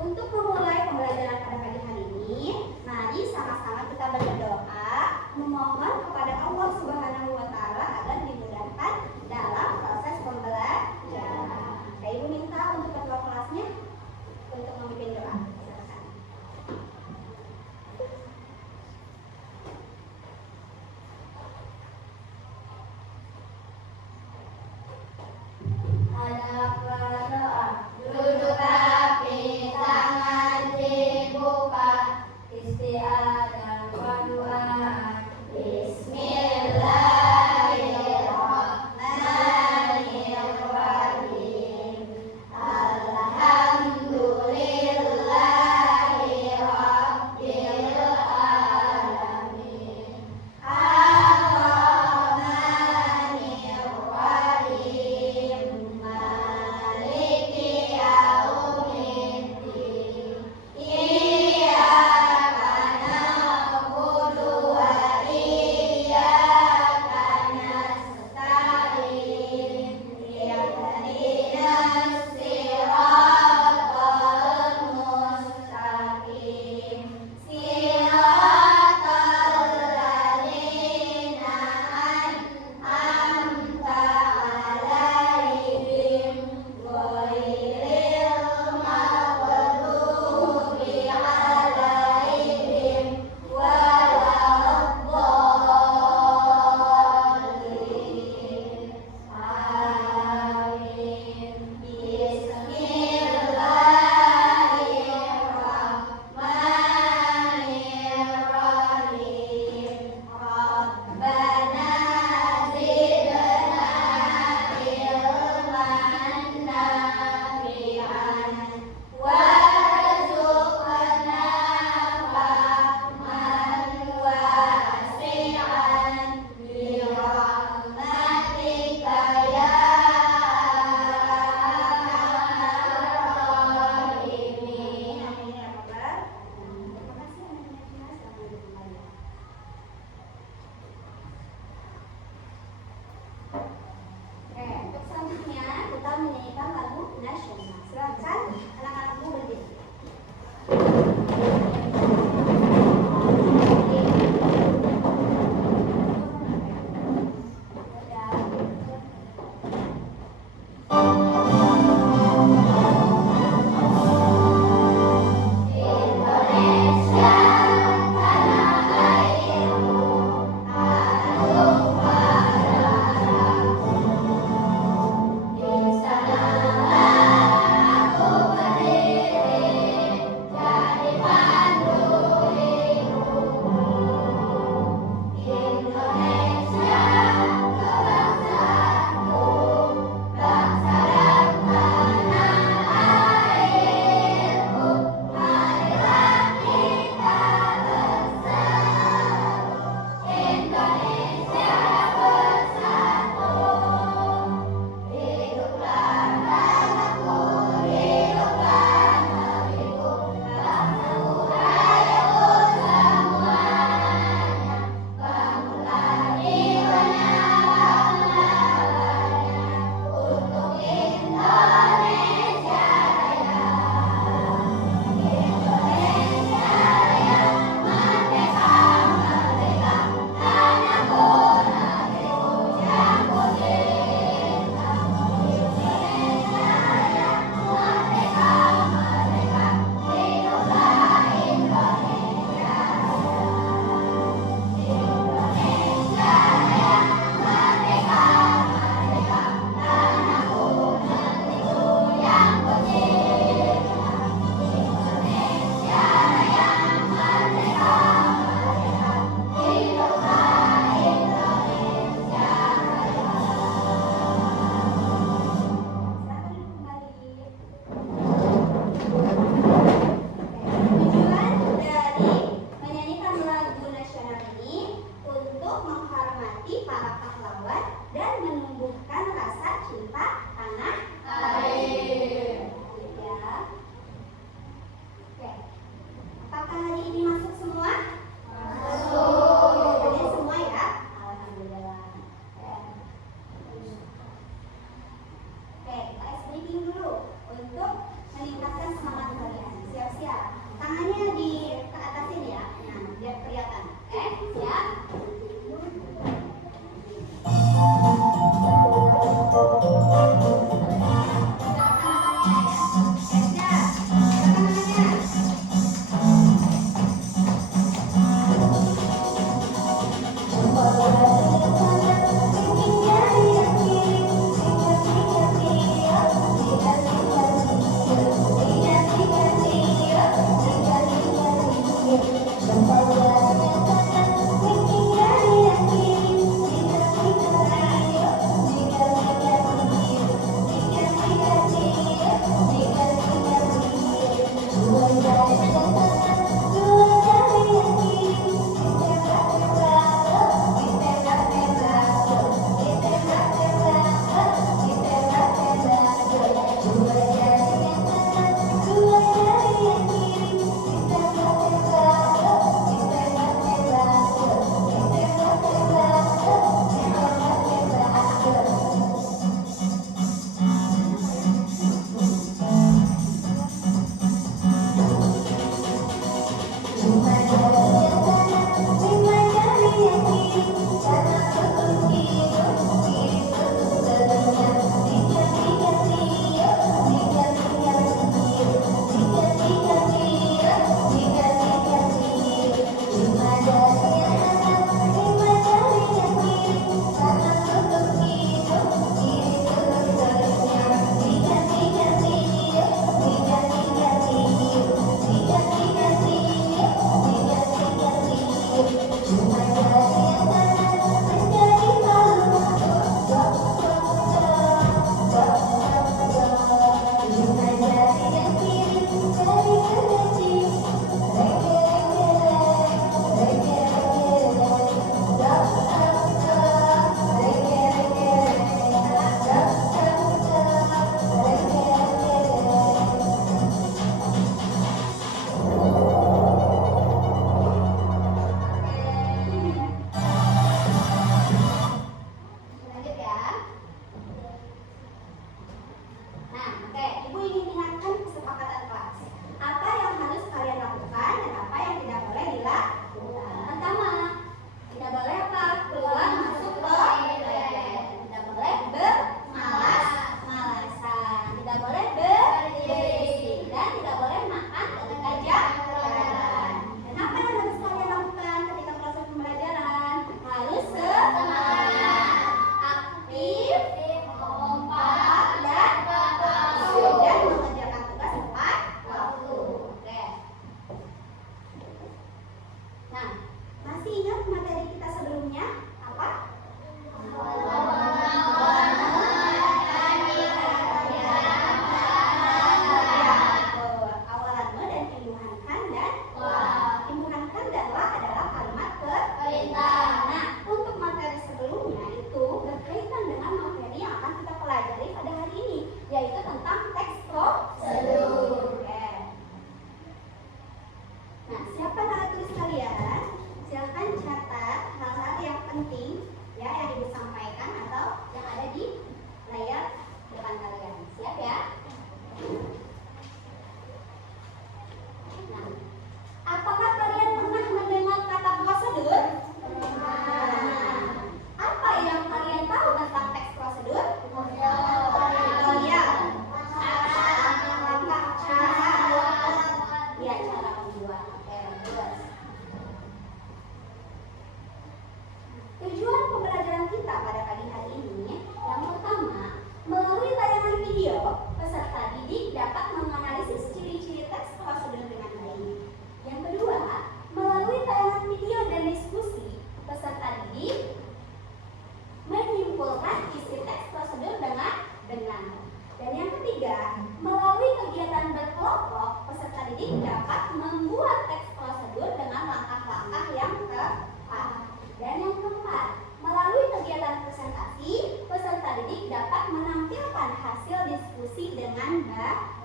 Untuk memulai pembelajaran pada pagi hari ini, mari sama-sama kita berdoa memohon kepada Allah Subhanahu wa Ta'ala agar dimudahkan dalam proses pembelajaran. Ibu minta untuk ketua kelasnya untuk memimpin doa. Silakan. Ada berdoa, duduk rapi, tangan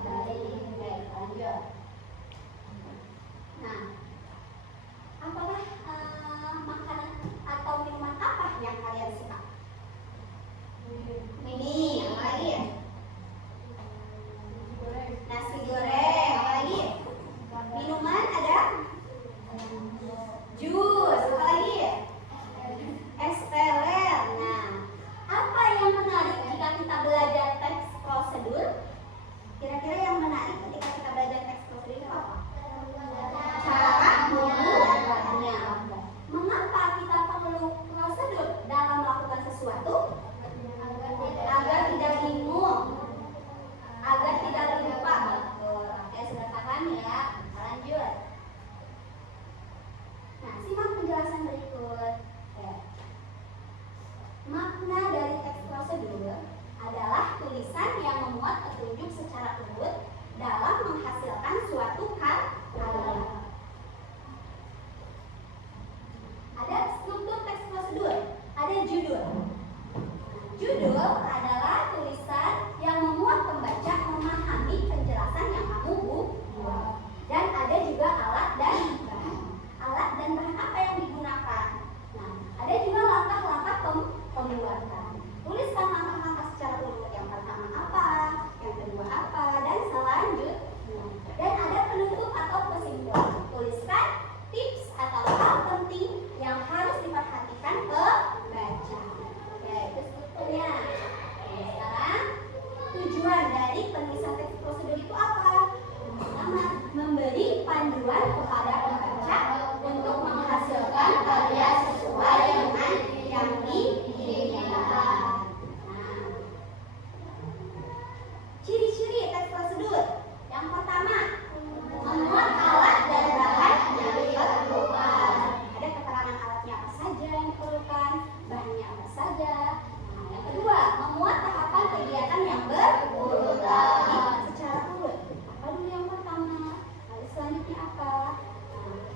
Oke, lanjut. Nah, apakah makanan atau minuman apa yang kalian suka? Mie, apa lagi ya? Nasi goreng, apa lagi? Minuman ada? Jus, apa lagi? Es teler. Nah, apa yang menarik jika kita belajar teks prosedur? Kira-kira yang menarik ketika kita belajar teks prosedur itu apa? Cara membuatnya. Mengapa kita perlu prosedur dalam melakukan sesuatu? Agar tidak bingung, agar tidak lupa. Oke, sudah paham ya? Lanjut. Nah, simak penjelasan berikut. Makna dari teks prosedur adalah tulisan yang memuat petunjuk secara urut dalam menghasilkan suatu karya. Ada struktur teks prosedur, ada judul. Judul adalah tulisan yang memuat pembaca memahami penjelasan yang kamu buat. Dan ada juga alat dan bahan. Alat dan bahan apa yang digunakan? Nah, ada juga langkah-langkah pembuatan. Tuliskan langkah-langkah secara urut. Yang pertama apa, yang kedua apa, dan selanjutnya. Dan ada penutup atau kesimpulan. Tuliskan tips atau hal penting yang harus diperhatikan pembaca. Ya, itu strukturnya. Sekarang tujuan dari penulisan teks prosedur itu apa? Pertama, memberi panduan kepada pembaca untuk menghasilkan karya sesuai dengan yang diinginkan. Nah, ciri-ciri teks prosedur. Yang pertama, memuat alat dan bahan yang diperlukan. Ada keterangan alatnya apa saja yang diperlukan, bahannya apa saja. Nah, yang kedua, memuat tahapan kegiatan yang berurutan secara urut. Apa dulu yang pertama, lalu selanjutnya apa?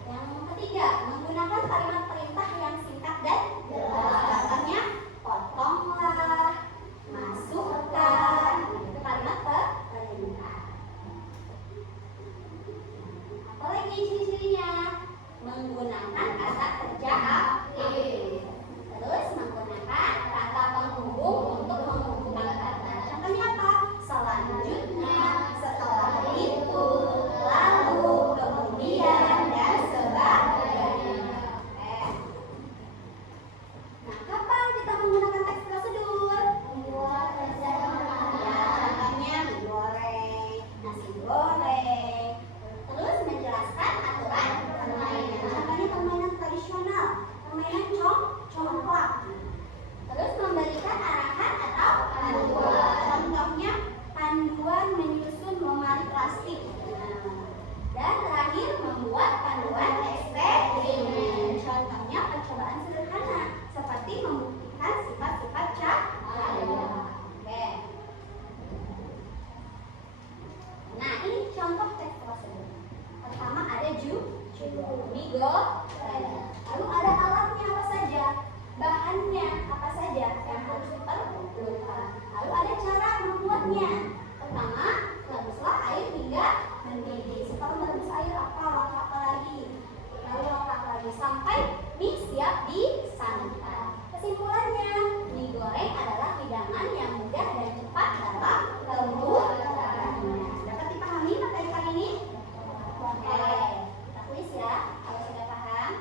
Nah, yang ketiga, menggunakan kalimat perintah yang singkat dan jelas. Contohnya, potonglah, masukkan. Itu kalimat perintah. Apalagi ciri-cirinya? Menggunakan kata kerja aktif. Terus menggunakan kata penghubung untuk menghubungkan kata. Contohnya apa? Selanjutnya, setelah itu, lalu, kemudian, dan sebagainya. Nah, kapan kita menggunakan teks prosedur? Ya, contohnya mie goreng, nasi goreng. Terus menjelaskan aturan permainan. Contohnya permainan tradisional, permainan congklak. Terus memberikan arahan atau panduan. Contohnya panduan menyusun lemari plastik. Dan terakhir membuat panduan eksperimen. Contohnya percobaan sederhana seperti membuktikan sifat-sifat cahaya. Oke. Nah, ini contoh teks prosedur. Pertama ada judul, mie goreng. Lalu ada alatnya apa saja, bahannya apa saja yang harus diperlukan. Lalu ada cara membuatnya. Pertama, rebuslah air hingga mendidih. Setelah merebus air langkah apa lagi? Lalu langkah apa lagi? Sampai mie siap disantap. Kesimpulannya, mie goreng adalah hidangan yang mudah dan cepat dalam pembuatannya. Dapat dipahami materi kali ini? Oke, kita tulis ya kalau sudah paham.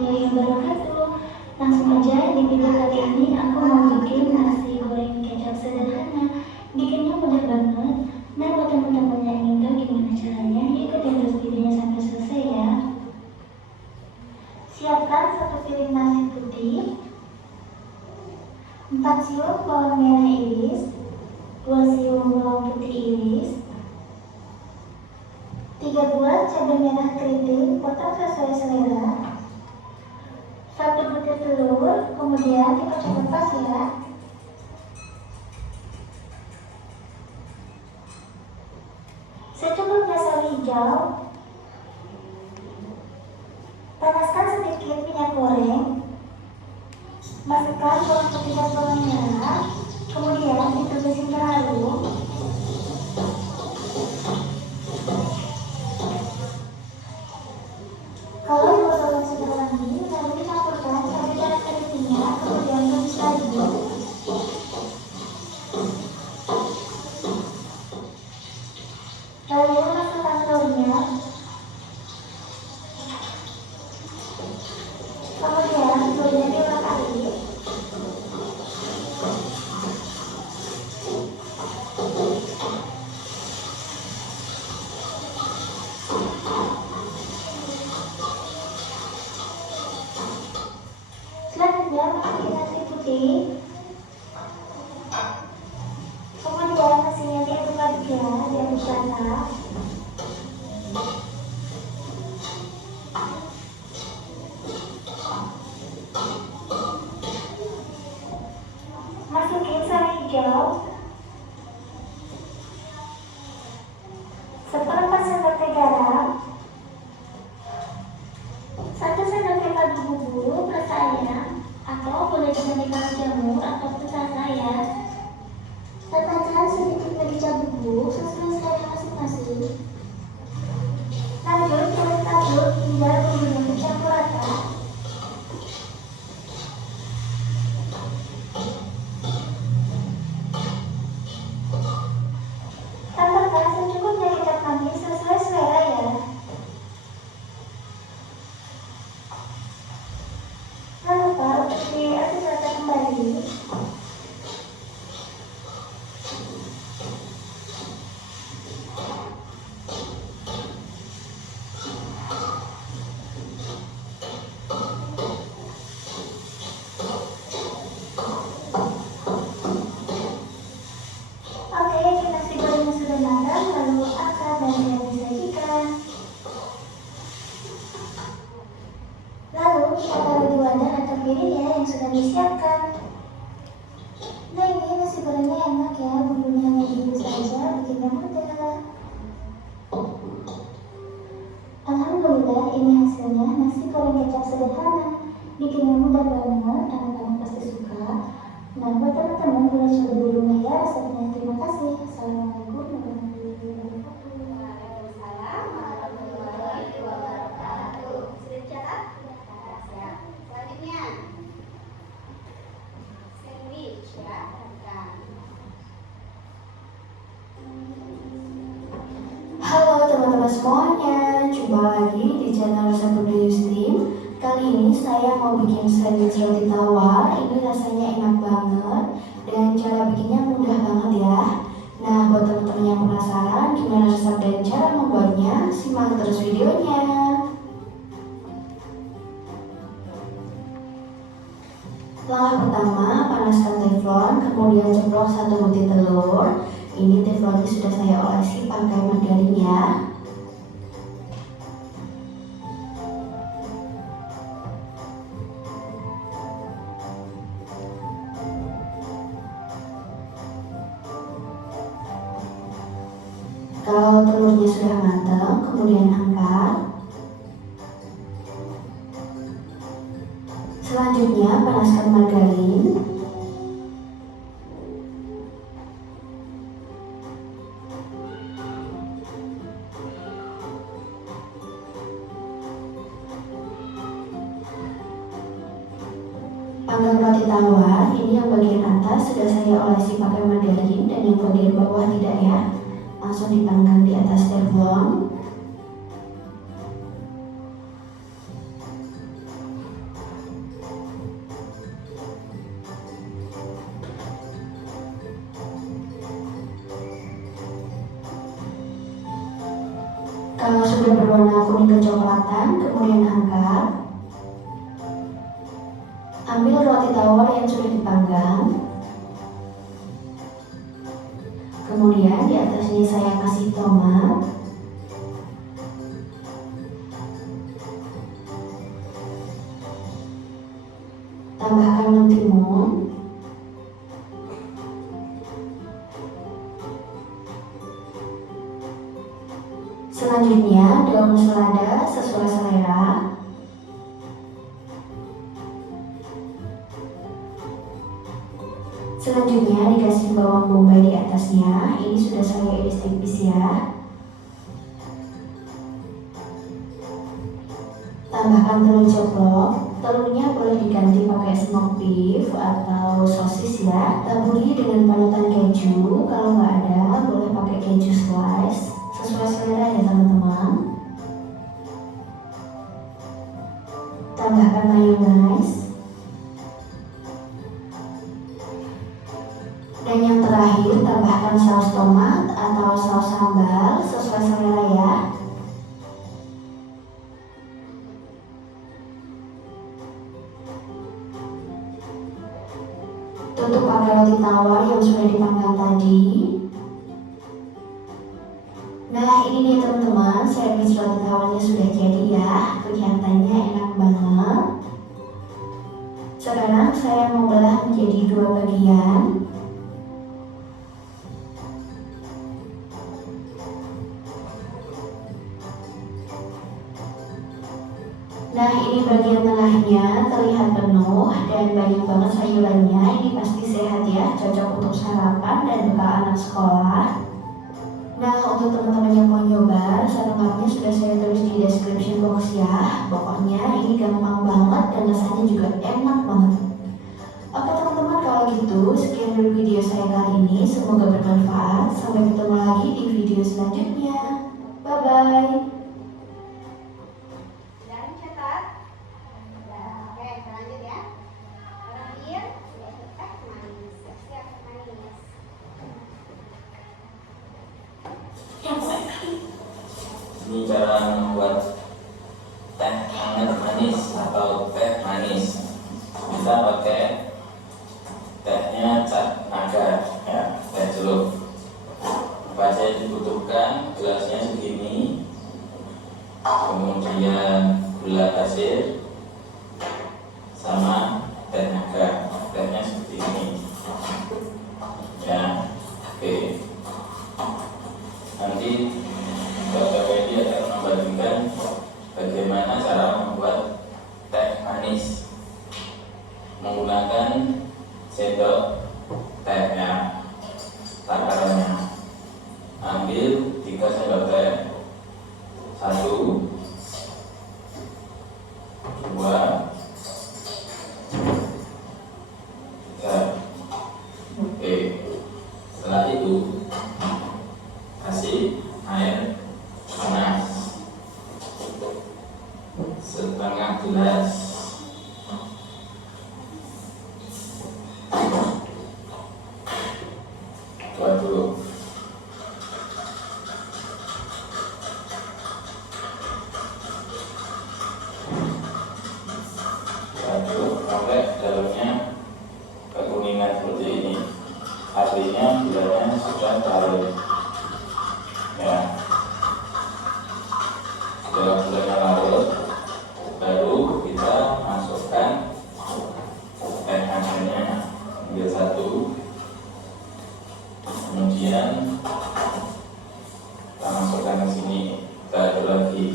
warahmatullahi wabarakatuh. Langsung aja di video kali ini aku mau bikin nasi goreng kecap sederhana. Bikinnya mudah banget. Nah, buat teman-teman yang ingin tahu gimana caranya, ikutin terus videonya sampai selesai ya. Siapkan 1 piring nasi putih, 4 siung bawang merah iris, 2 siung bawang putih iris, 3 buah cabai merah keriting potong sesuai selera, 1 butir telur, kemudian dikocok lepas ya. Secukupnya sawi hijau. Panaskan sedikit minyak goreng. Masukkan bawang putih dan bawang merah, kemudian ditumis hingga halus. Kalau dua bawang sudah wangi, lalu dicampurkan cabai merah keritingnya, kemudian tumis lagi. Lalu masukkan telurnya, kemudian telurnya diulek-alik. Selanjutnya masukin nasi putih, kemudian nasinya diaduk-aduk ya, diaduk rata. Masukin sawi hijau, 1/4 sendok teh garam, 1 sendok teh kaldu bubuk rasanya, atau boleh dengan jamur ataupun rasa ya. Tambahkan sedikit merica bubuk sesuai selera masing-masing. Lanjut aduk hingga bumbunya tercampur rata. Tambahkan secukupnya kecap manis sesuai selera ya. Jangan lupa untuk diaduk rata kembali. Oke, nasi gorengnya sudah matang, lalu angkat dan siap disajikan. Lalu kita taruh di wadah atau piring ya yang sudah disiapkan. Nah, ini nasi gorengnya enak ya, bumbunya hanya direbus saja, bikinnya mudah. Alhamdulillah, ini hasilnya nasi goreng kecap sederhana. Bikinnya mudah banget, anak-anak pasti suka. Nah, buat teman-teman boleh coba di rumah ya resepnya. Terima kasih. Assalamualaikum warahmatullahi wabarakatuh. Waalaikumsalam warahmatullahi wabarakatuh. Sudah dicatat? Siap. Selanjutnya, sandwich ya, rekan. Halo teman-teman semuanya, jumpa lagi di channel Resep Bunda Yustin. Kali ini saya mau bikin sandwich roti tawar. Ini rasanya enak banget dan cara bikinnya mudah banget ya. Nah, buat teman-teman yang penasaran gimana resep dan cara membuatnya, simak terus videonya. Langkah pertama, panaskan teflon, kemudian ceplok 1 butir telur. Ini teflonnya sudah saya olesi pakai margarin ya. Kalau telurnya sudah matang, kemudian angkat. Selanjutnya panaskan margarin. Panggang roti tawar, ini yang bagian atas sudah saya olesi pakai margarin dan yang bagian bawah tidak ya. Langsung dipanggang di atas teflon. Kalau sudah berwarna kuning kecoklatan, kemudian angkat. Ambil roti tawar yang sudah dipanggang. Kemudian di atasnya saya kasih tomat. Tambahkan mentimun. Selanjutnya daun selada sesuai selera. Selanjutnya dikasih bawang bombay di atasnya. Ini sudah saya iris tipis ya. Tambahkan telur ceplok. Telurnya boleh diganti pakai smoked beef atau sosis ya. Taburi dengan panutan keju. Kalau nggak ada, boleh pakai keju slice. Sesuai selera ya teman-teman. Tambahkan mayonnaise. Dan yang terakhir, tambahkan saus tomat atau saus sambal sesuai selera ya. Tutup pakai roti tawar yang sudah dipanggang tadi. Nah ini nih teman-teman, sandwich roti tawarnya sudah jadi ya. Kelihatannya enak banget. Sekarang saya mau belah menjadi 2 bagian. Nah ini bagian tengahnya terlihat penuh dan banyak banget sayurannya. Ini pasti sehat ya, cocok untuk sarapan dan bekal anak sekolah. Nah untuk teman-teman yang mau nyoba, resep lengkapnya sudah saya tulis di description box ya. Pokoknya ini gampang banget dan rasanya juga enak banget. Oke teman-teman, kalau gitu sekian dulu video saya kali ini. Semoga bermanfaat. Sampai ketemu lagi di video selanjutnya. Bye bye. Ini cara membuat teh hangat manis atau teh manis. Bisa pakai tehnya Cap Naga ya, teh celup. Apa saja dibutuhkan? Gelasnya segini, kemudian gula pasir sama teh naga. Tehnya seperti ini ya. Oke, nanti Bapak Wedi akan membagikan bagaimana cara membuat teh manis menggunakan sendok teh ya. Takarannya ambil 3 sendok teh, 1, 2, 3. Oke, setelah itu kasih air panas setengah gelas. Waduh, sampai dalamnya kekuningan seperti ini, artinya gulanya sudah larut ya. Setelah gulanya larut, baru kita masukkan teh hangatnya. Ambil 1, kemudian kita masukkan ke sini, kita aduk lagi.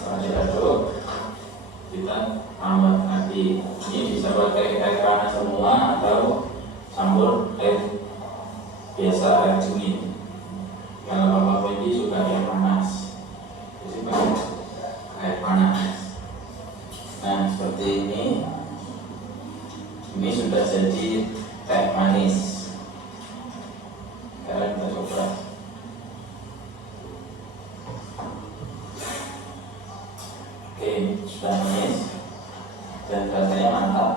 Setelah diaduk, kita tambah lagi. Ini bisa pakai air panas semua atau campur air biasa, air dingin. Kalau Bapak Wedi suka air panas, jadi pakai air panas. Nah seperti ini. Ini sudah jadi teh manis. Sekarang kita coba. Oke, sudah manis dan rasanya mantap.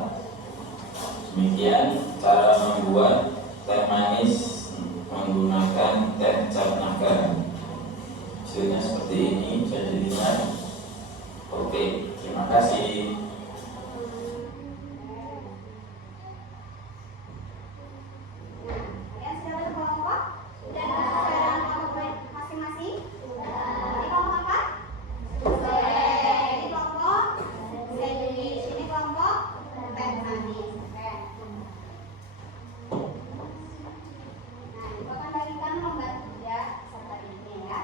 Demikian cara membuat teh manis menggunakan teh cap naga. Hasilnya seperti ini, bisa dilihat. Oke, terima kasih. Kalian sudah berkelompok? Sudah sekarang kelompok masing-masing? Ini kelompok apa? Ini kelompok sandwich. Ini kelompok teh manis. Oke. Nah, Ibu akan bagikan lembar 3 serta ini ya.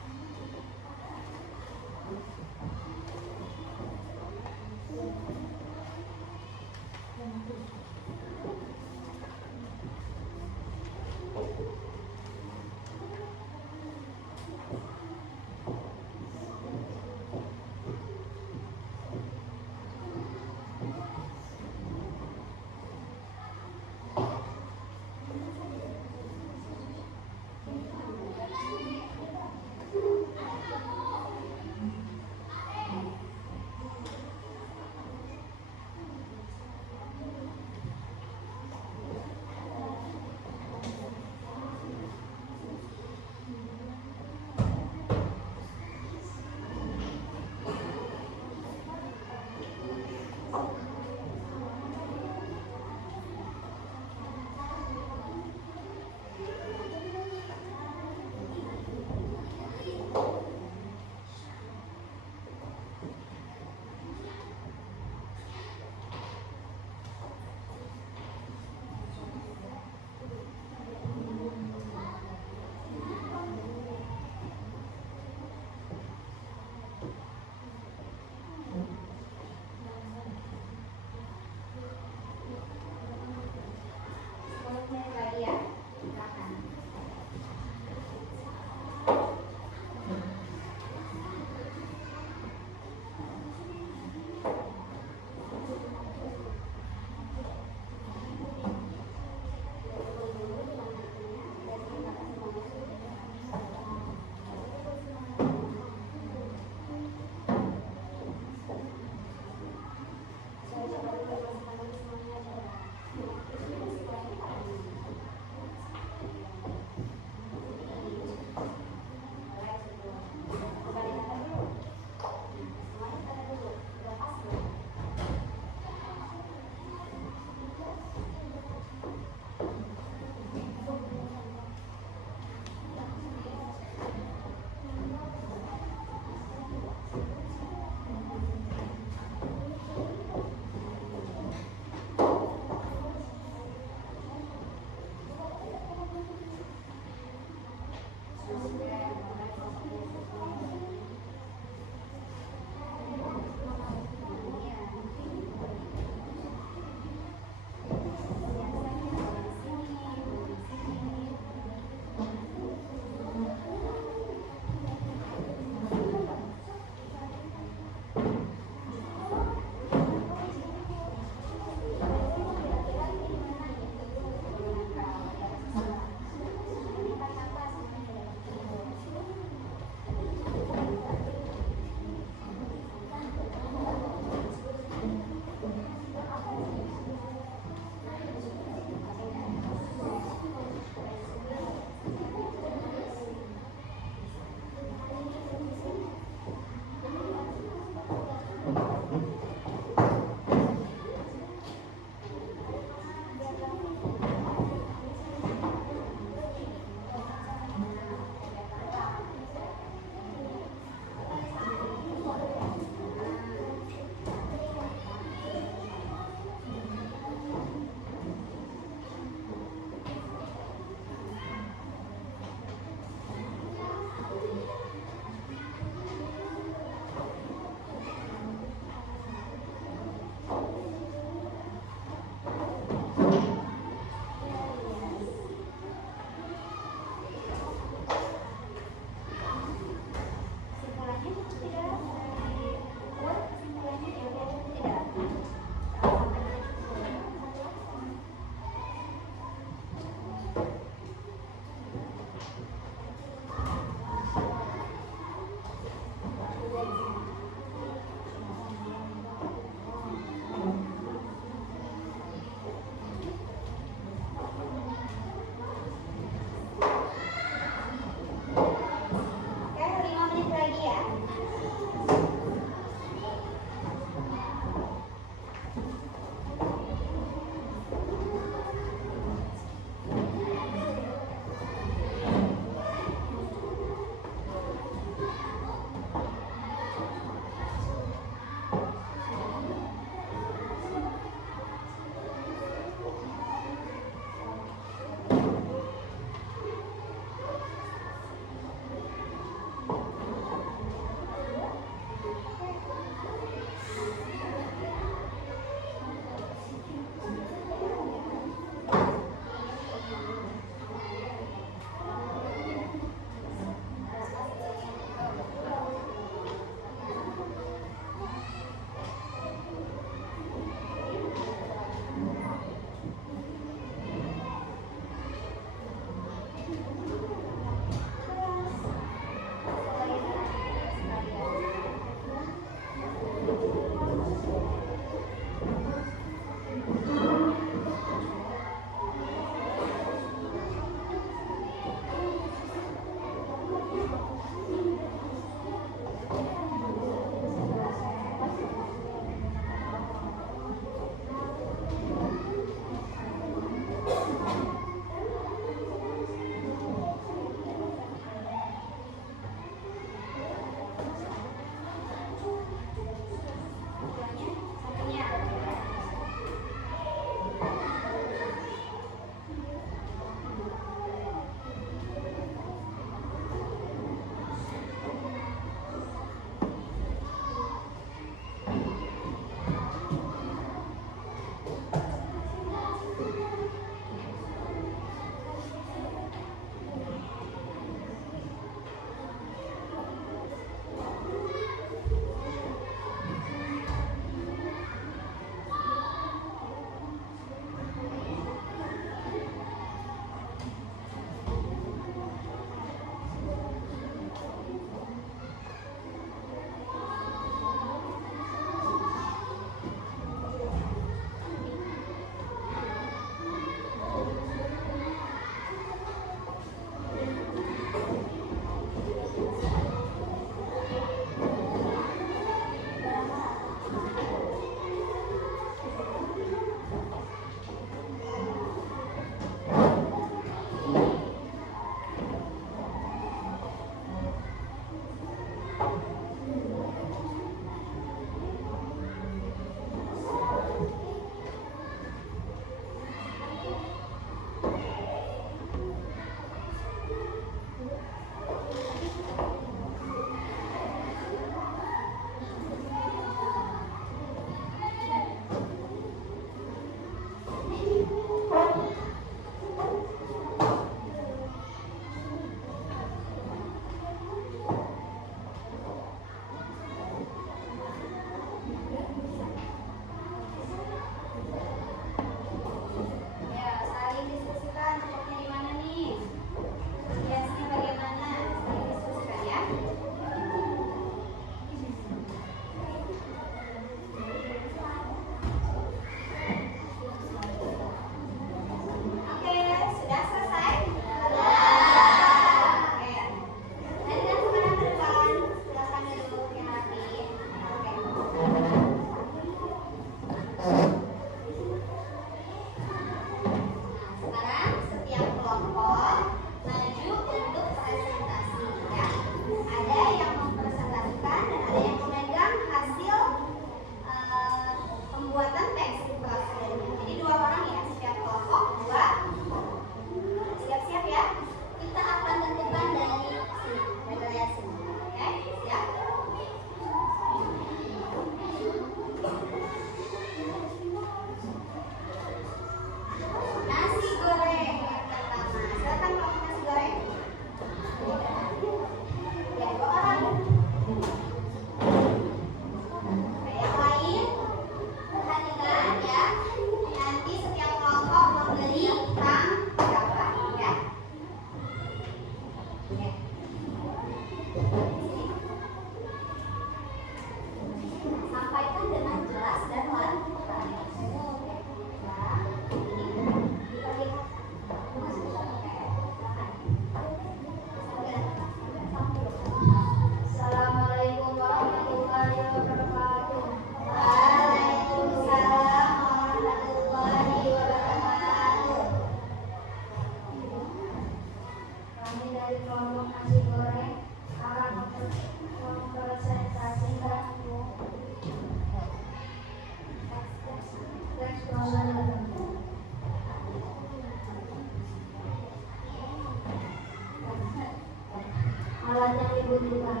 Alat yang dibutuhkan: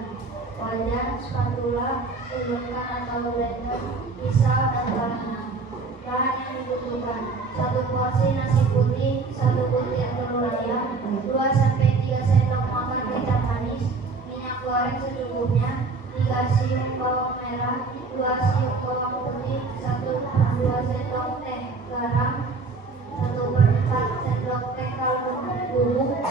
wajan, spatula, sudutkan atau blender, pisau, dan pelana. Bahan yang dibutuhkan: 1 porsi nasi putih, 1 butir telur ayam, 2-3 sendok makan kecap manis, minyak goreng secukupnya, 3 siung bawang merah, 2 siung bawang putih, 1/2 sendok teh garam, 1/4 sendok teh kaldu bubuk,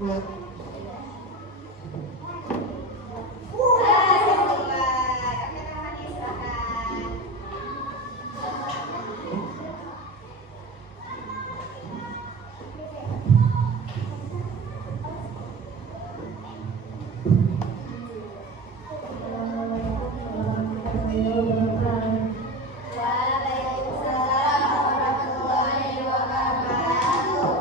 Oke, Kak Hani, silakan. Waalaikumsalam warahmatullahi wabarakatuh.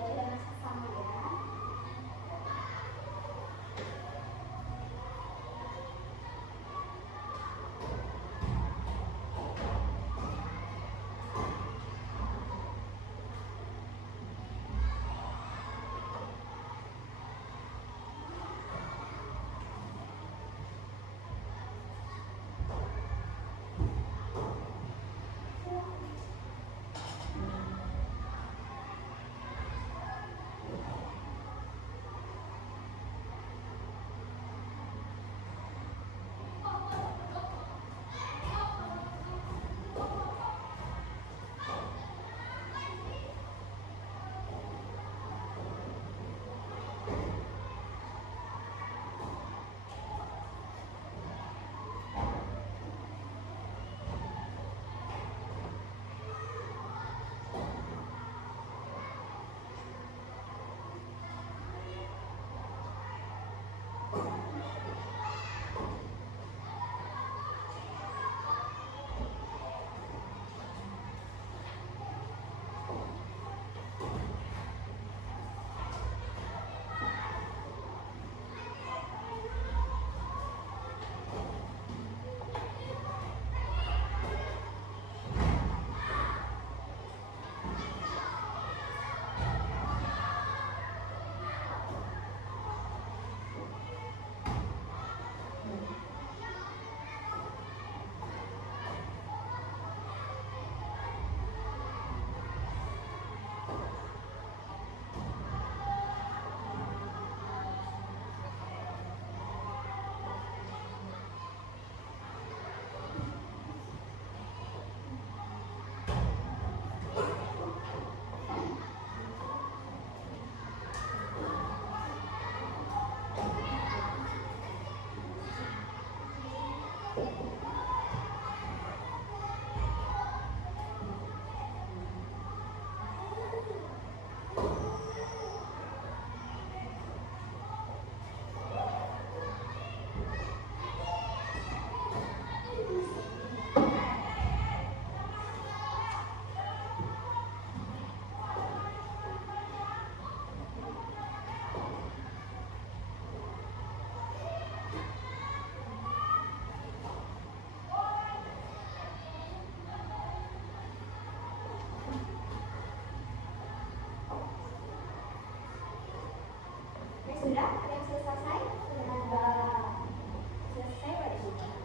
dibaca dengan seksama ya. Sudah? Ada yang sudah selesai? Sudah selesai pada ini.